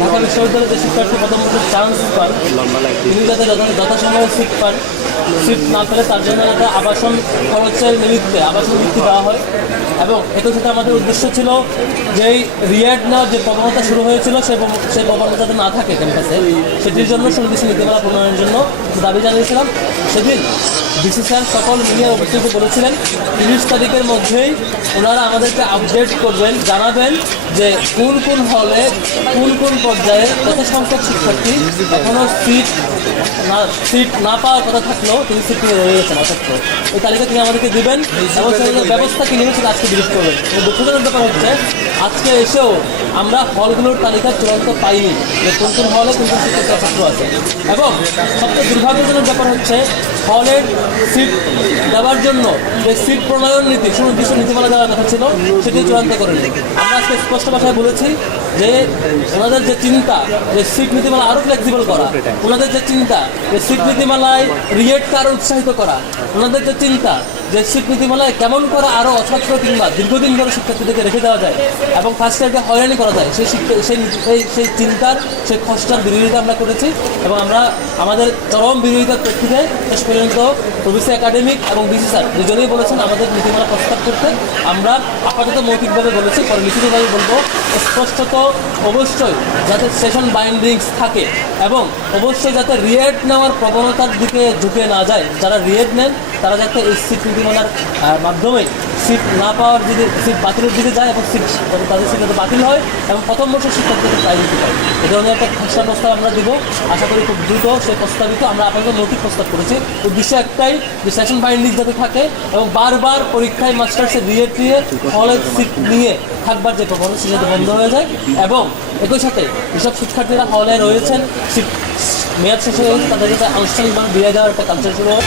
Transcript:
ঢাকা বিশ্ববিদ্যালয়ের যে শিক্ষার্থী প্রথম বছর চান্স পান তিনি যাতে যথাসময়ে সিট পান, সিট না পেলে তার জন্য যাতে আবাসন খরচের নিমিত্তে আবাসন বৃত্তি দেওয়া হয়। এবং একই সাথে আমাদের উদ্দেশ্য ছিল যেই রিয়াড নেওয়ার যে প্রবণতা শুরু হয়েছিল সেই প্রবণতা যাতে না থাকে ক্যাম্পাসে, সেটির জন্য সুনির্দিষ্ট নীতিমালা প্রণয়নের জন্য দাবি জানিয়েছিলাম। সেদিন ডিসি স্যার সকল মিডিয়ার উপস্থিতি বলেছিলেন 30 তারিখের মধ্যেই ওনারা আমাদেরকে আপডেট করবেন, জানাবেন যে কোন কোন হলে কোন পর্যায়ে কত সংখ্যক শিক্ষার্থী এখনও সিট না পাওয়ার কথা থাকলেও তিনি সিট নিয়ে রয়ে গেছেন অসত্য। এই তালিকা তিনি আমাদেরকে দেবেন এবং সেটার ব্যবস্থা কি নেবেন সেটা আজকে বিরোধ করবেন। এবং দুঃখজনক ব্যাপার হচ্ছে আজকে এসেও আমরা হলগুলোর তালিকা চূড়ান্ত পাইনি যে কোন কোন হলে কোন কোন শিক্ষার্থী ছাত্র আছে। এবং সবচেয়ে দুর্ভাগ্যজনক ব্যাপার হচ্ছে হলের সিট দেওয়ার জন্য যে সিট প্রণয়ন নীতি সুনির্দিষ্ট নীতিমালা দেওয়ার কথা ছিল সেটি চূড়ান্ত করেনি। আমরা আজকে স্পষ্ট ভাষায় বলেছি যে ওনাদের যে চিন্তা যে সিট নীতিমালা আরও ফ্লেক্সিবল করা, ওনাদের যে চিন্তা যে সিট নীতিমালায় রিয়েটকে আরও উৎসাহিত করা, ওনাদের যে চিন্তা যে সিট নীতিমালায় কেমন করে আরও অছাত্র কিংবা দীর্ঘদিন ধরে শিক্ষার্থীদেরকে রেখে দেওয়া যায় এবং ফার্স্ট ইয়ারকে হয়রানি করা যায়, সেই চিন্তার সেই খসড়ার বিরোধিতা আমরা করেছি। এবং আমরা আমাদের চরম বিরোধিতার প্রেক্ষিতে শেষ পর্যন্ত প্রভিসি একাডেমিক এবং বিসি স্যার দুজনেই বলেছেন আমাদের নীতিমালা প্রস্তাব করতে। আমরা আপাতত মৌখিকভাবে বলেছি, পরে লিখিতভাবে বলবো। স্পষ্টত অবশ্যই যাতে সেশন বাইন্ডিংস থাকে এবং অবশ্যই যাতে রিয়েট নেওয়ার প্রবণতার দিকে ঝুঁকে না যায়। যারা রিয়েট নেন তারা যাতে এই সিট নীতিমালার মাধ্যমে সিট না পাওয়ার দিকে সিট বাতিলের দিকে যায় এবং সিট তাদের সিট যাতে বাতিল হয় এবং প্রথম বর্ষের শিক্ষার্থীদের প্রায়োরিটি পায়। এই ধরনের একটা খসড়া প্রস্তাব আমরা দিব, আশা করি খুব দ্রুত সেই প্রস্তাবিত আমরা আপনাদের মৌখিক প্রস্তাব করেছি। উদ্দেশ্য একটাই যে সেশন বাইন্ডিং যাতে থাকে এবং বারবার পরীক্ষায় মাস্টার্সের রিয়েট নিয়ে হলের সিট নিয়ে থাকবার যে প্রবণতা সেটা বন্ধ হয়ে যায়। এবং একই সাথে যেসব শিক্ষার্থীরা হলে রয়েছেন সিট মেয়াদ শেষ হয়ে গেছে তাদের কাছে আনুষ্ঠানিকভাবে দিয়ে দেওয়ার একটা কালচার শুরু হয়।